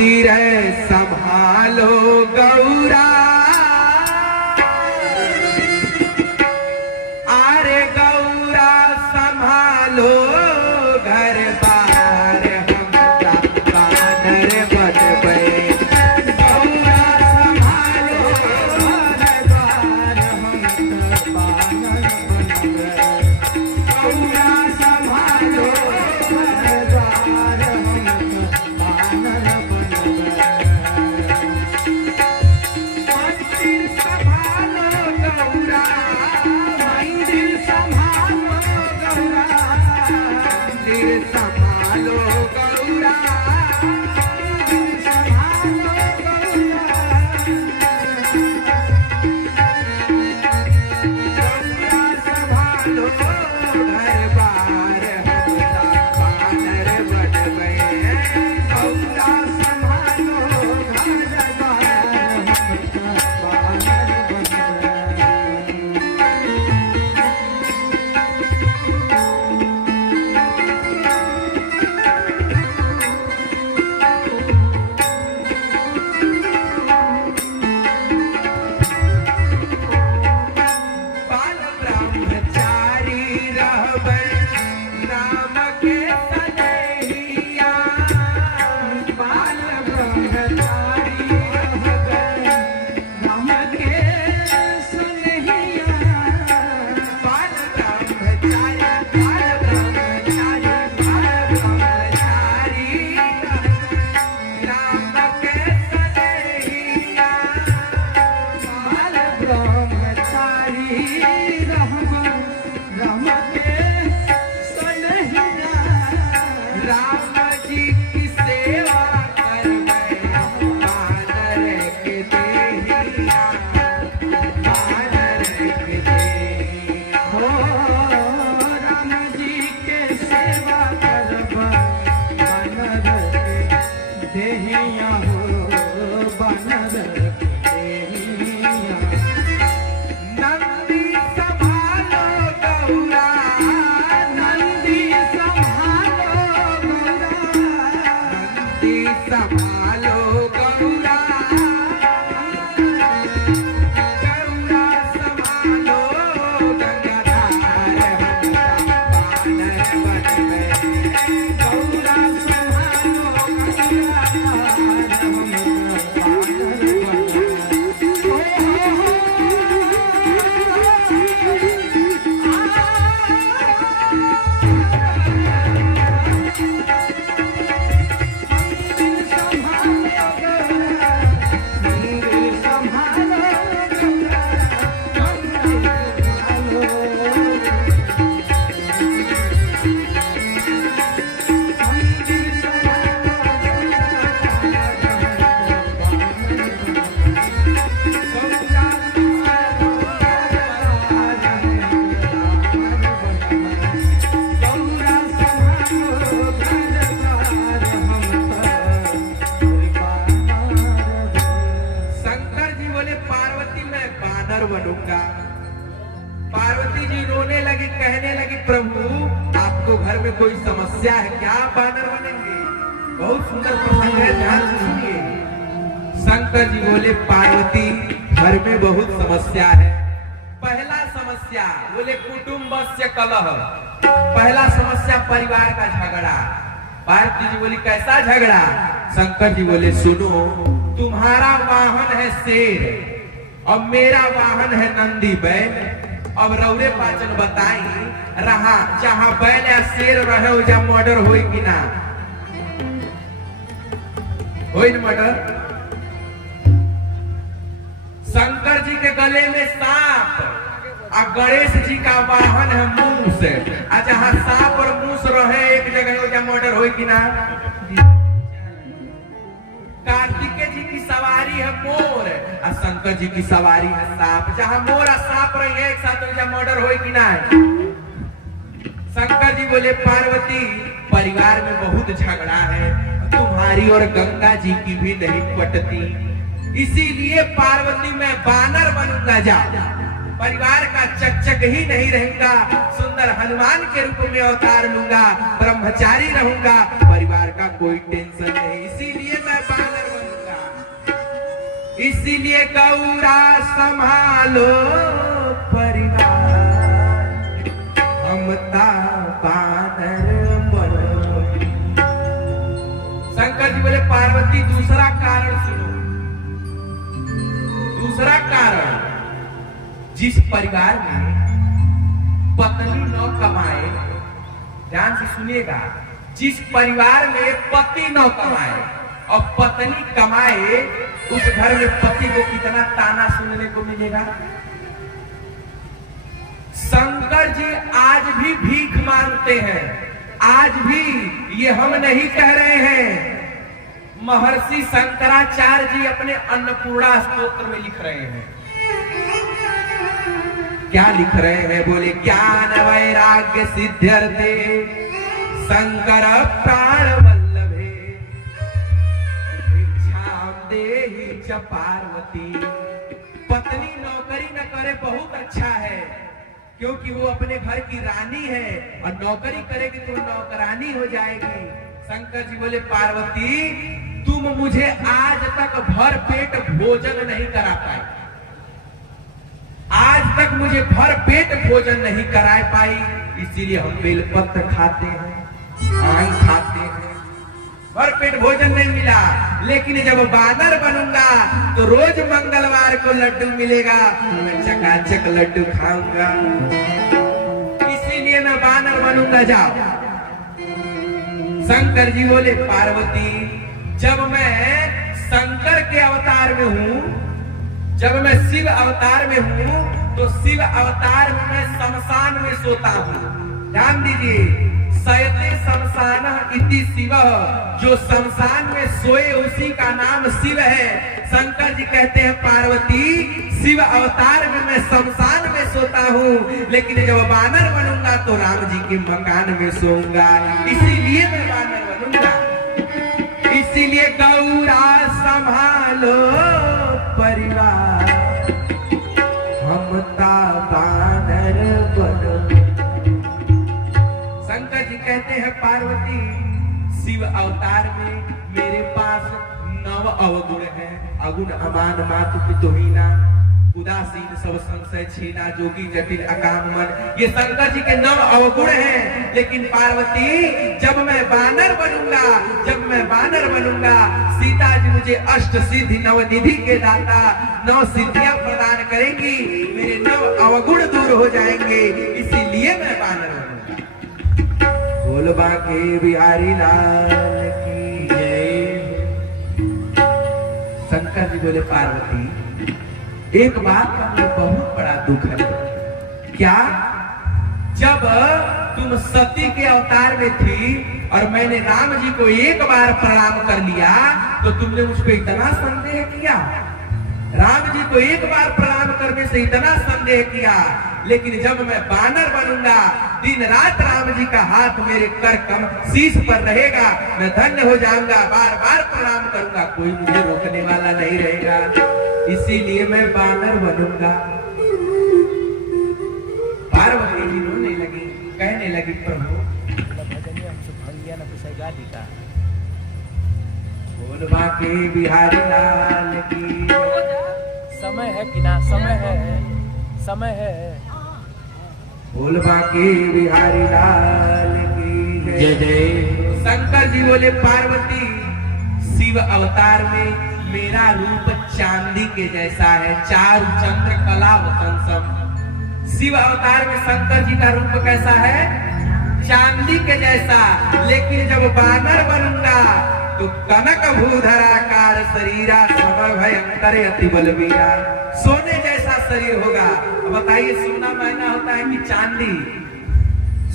मंदिर संभालो गौरा, अरे गौरा संभालो घर बार हम बानर बनबे। गौरा संभालो घर बार हम बानर बनबे। गौरा संभालो घर बार हम बानर बनबे। मंदिर संभालो गौरा, मंदिर संभालो गौरा, मंदिर संभालो गौरा, मंदिर संभालो गौरा। गौरा संभालो घर बार हम बानर बनबे। गौरा संभालो घर बार हम बानर बनबे। बाल ब्रह्मचारी रहबै राम के सनेहिया। बाल ब्रह्मचारी रहबै राम के सनेहिया। बाल ब्रह्मचारी, बाल ब्रह्मचारी, बाल ब्रह्मचारी राम के सनेहिया। बाल ब्रह्मचारी रहबै राम के सनेहिया। राम जी की सेवा करबै बानर के देहिया, बानर के देहिया। हो राम जी के सेवा करबै बानर के देहिया, हो बानर के देहिया। नंदी संभालो गौरा, नंदी संभालो गौरा, नंदी संभालो गौरा। गौरा संभालो गंगाधार हम बानर बनबे। गौरा संभालो गंगाधार हम बानर बनबे। शंकर जी बोले पार्वती मैं बानर बनूंगा। पार्वती जी रोने लगी, कहने लगी प्रभु आपको घर में कोई समस्या है क्या, आप बानर बनेंगे? बहुत सुंदर प्रसंग है, ध्यान से सुनिए। शंकर जी बोले पार्वती घर में बहुत समस्या है। पहला समस्या बोले कुटुंबस्य कलह, पहला समस्या परिवार का झगड़ा। पार्वती जी बोली कैसा झगड़ा? शंकर जी बोले सुनो, तुम्हारा वाहन है शेर और मेरा वाहन है नंदी बैल। अब रौरे पाचन बताई रहा जहाँ बैल या शेर रहे हो जहाँ मर्डर होई कि ना होई न मर्डर। शंकर जी के गले में सांप और गणेश जी का वाहन है मूस। आ जहाँ सांप और मूस रहे एक जगह हो जहाँ मर्डर होई कि ना। कार्तिकेय जी की सवारी है मोर और शंकर जी की सवारी है सांप। जहाँ मोर और सांप रही है एक साथ तो मर्डर होई कि ना। शंकर जी बोले पार्वती परिवार में बहुत झगड़ा है, तुम्हारी और गंगा जी की भी नहीं पटती, इसीलिए पार्वती मैं बानर बनूंगा। जा परिवार का चकचक ही नहीं रहूंगा, सुंदर हनुमान के रूप में अवतार लूंगा, ब्रह्मचारी रहूंगा, परिवार का कोई टेंशन नहीं, इसीलिए मैं बानर इसीलिए गौरा संभालो परिवार, हमता बानर बनो। शंकर जी बोले पार्वती दूसरा कारण सुनो। दूसरा कारण, जिस परिवार में पत्नी न कमाए, ध्यान से सुनिएगा, जिस परिवार में पति न कमाए और पत्नी कमाए, उस घर में पति को कितना ताना सुनने को मिलेगा। शंकर जी आज भी भीख मांगते हैं, आज भी, ये हम नहीं कह रहे हैं। महर्षि शंकराचार्य जी अपने अन्नपूर्णा स्तोत्र में लिख रहे हैं। क्या लिख रहे हैं? बोले ज्ञान वैराग्य सिद्ध्यर्थे शंकर प्राण वल्लभे भिक्षाम देहि च पार्वती। पत्नी नौकरी न करे बहुत अच्छा है, क्योंकि वो अपने घर की रानी है, और नौकरी करेगी तो नौकरानी हो जाएगी। शंकर जी बोले पार्वती तुम मुझे आज तक भर पेट भोजन नहीं करा पाई, आज तक मुझे भर पेट भोजन नहीं करा पाई, इसीलिए हम बेलपत्र खाते हैं, आम खाते हैं, भर पेट भोजन नहीं मिला। लेकिन जब बानर बनूंगा तो रोज मंगलवार को लड्डू मिलेगा, मैं चकाचक लड्डू खाऊंगा, इसीलिए मैं बानर बनूंगा। जाओ। शंकर जी बोले पार्वती जब मैं शंकर के अवतार में हूं, जब मैं शिव अवतार में हूं, तो शिव अवतार में मैं शमशान में सोता हूं। ध्यान दीजिए, शयते शमशान इति शिव, जो शमशान में सोए उसी का नाम शिव है। शंकर जी कहते हैं पार्वती शिव अवतार में मैं शमशान में सोता हूँ, लेकिन जब बानर बनूंगा तो राम जी के मकान में सोऊंगा, इसीलिए मैं बानर बनूंगा। इसीलिए गौरा संभालो परिवार, हमता बानर बनो। शंकर जी कहते हैं पार्वती शिव अवतार में मेरे पास 9 अवगुण है। अगुण अमान मातु पितुहीना, उदासीन सब संशय छीना, जोगी जटिल अकाम मन, ये शंकर जी के 9 अवगुण हैं। लेकिन पार्वती जब मैं बानर बनूंगा, जब मैं बानर बनूंगा, सीता जी मुझे अष्ट सिद्धि 9 निधि के दाता 9 सिद्धियां प्रदान करेंगी, मेरे 9 अवगुण दूर हो जाएंगे, इसीलिए मैं बानर बनूंगा। बोल बाके बिहारी लाल की जय। शंकर जी बोले पार्वती एक बात का मुझे बहुत बड़ा दुख है। क्या? जब तुम सती के अवतार में थी और मैंने राम जी को एक बार प्रणाम कर लिया तो तुमने मुझ पर इतना संदेह किया, राम जी को एक बार प्रणाम करने से इतना संदेह किया। लेकिन जब मैं बानर बनूंगा, दिन रात राम जी का हाथ मेरे कर कम शीश पर रहेगा, मैं धन्य हो जाऊंगा, बार बार प्रणाम करूंगा, कोई मुझे रोकने वाला नहीं रहेगा, इसीलिए मैं बानर बनूंगा। पार्वती जी रोने लगी, कहने लगी प्रभु बोल बाके बिहारी लाल की। समय है कि ना? समय है, समय है। बोल बाके बिहारी लाल की जय जय। शंकर जी बोले पार्वती शिव अवतार में मेरा रूप चांदी के जैसा है, चारु चंद्र कला वतंसम। शिव अवतार में शंकर जी का रूप कैसा है? चांदी के जैसा। लेकिन जब बानर बनूंगा तो कनक भूधराकार शरीरा समय भयंकर अति बलवीरा, सोने जैसा शरीर होगा। बताइए सोना महंगा होता है कि चांदी?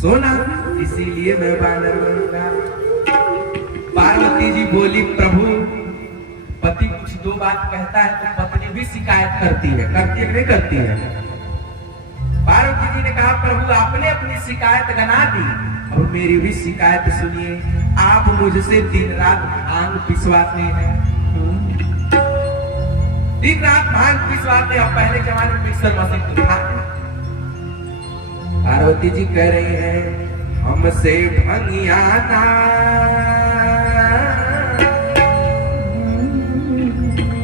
सोना, इसीलिए मैं बानर बनूंगा। पार्वती जी बोली प्रभु पति कुछ 2 बात कहता है तो पत्नी भी शिकायत करती है, करती है नहीं करती है? पार्वती जी ने कहा प्रभु आपने अपनी शिकायत गना दी, और मेरी भी शिकायत सुनिए। आप मुझसे दिन रात भांग पिसवाते हैं, दिन रात भांग पिसवाते हैं। पहले जमाने में मिक्सर मशीन था। पार्वती जी कह रही है हमसे भंगिया ना